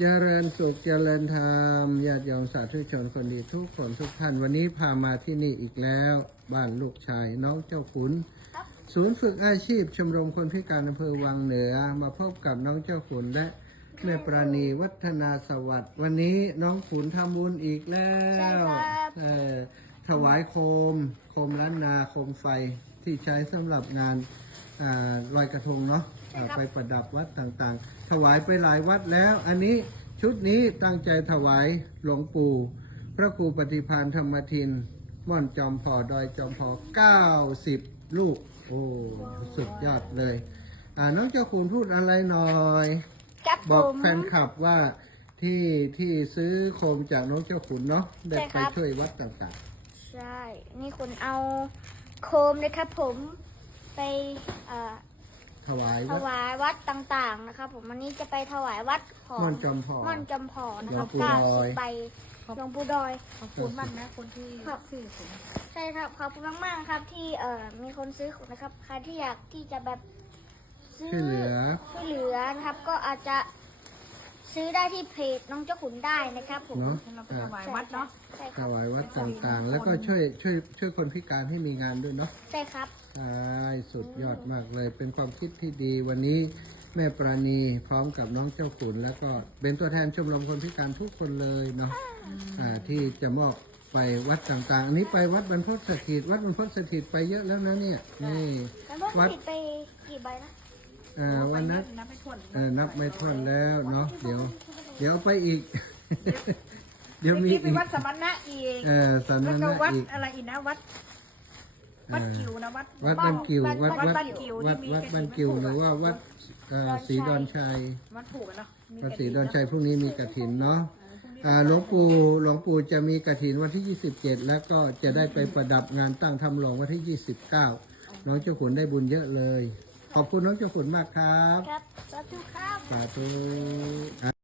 เจริญสุขเจริญธรรมญาติโยมสาธุชนคนดีทุกคนทุกท่านวันนี้พามาที่นี่อีกแล้วบ้านลูกชายน้องเจ้าขุนศูนย์ฝึกอาชีพชมรมคนพิการอำเภอวังเหนือมาพบกับน้องเจ้าขุนและแม่ปราณีวัฒนาสวัสดิ์วันนี้น้องขุนทำบุญอีกแล้วถวายโคมล้านนาโคมไฟที่ใช้สำหรับงานลอยกระทงเนาะไปประดับวัดต่างๆถวายไปหลายวัดแล้วอันนี้ชุดนี้ตั้งใจถวายหลวงปู่พระครูปฏิภาณธรรมทินม่อนจอมพอดอยจอมพอ90ลูกโอ้สุดยอดเลยน้องเจ้าคุณพูดอะไรหน่อยบอกแฟนคลับว่าที่ซื้อโคมจากน้องเจ้าขุนเนาะได้ไปช่วยวัดต่างๆใช่นี่คุณเอาโคมนะครับผมไปถวายวัดต่างๆนะครับผมวันนี้จะไปถวายวัดของม่อนจอมพอนะครับ90 ไปหลวงปู่ดอยขอบคุณมากนะคนที่ซื้อผมใช่ครับขอบคุณมากๆครับที่มีคนซื้อของนะครับใครที่อยากที่จะแบบช่วยเหลือนะครับก็อาจจะซื้อได้ที่เพจน้องเจ้าขุนได้นะครับผมเราไปถวายวัดเนาะถวายวัดต่างๆแล้วก็ช่วยคนพิการให้มีงานด้วยเนาะใช่ครับใช่สุดยอดมากเลยเป็นความคิดที่ดีวันนี้แม่ปราณีพร้อมกับน้องเจ้าขุนแล้วก็เป็นตัวแทนชมรมคนพิการทุกคนเลยเนาะที่จะมอบไปวัดต่างๆอันนี้ไปวัดบรรพตสถิตวัดบรรพตสถิตไปเยอะแล้วนะเนี่ยนี่วัดไปกี่ใบนะวันนั้นนับไม่ถ้วนแล้วเนาะเดี๋ยวไปอีกเดี๋ยวมีอีกวัดสมณะอีกสมณะวัด อีกอะไรอีกนะวัดกิวนะวัดบ้านกิววัดบ้านกิวหรือว่าวัดศรีดอนชัยวัดผูกเนาะวัดศรีดอนชัยพรุ่งนี้มีกฐินเนาะหลวงปู่จะมีกฐินวันที่27แล้วก็จะได้ไปประดับงานตั้งทำหลวงวันที่29น้องเจ้าขุนได้บุญเยอะเลยขอบคุณน้องเจ้าขุนมากครับครับสาธุครับสาธุ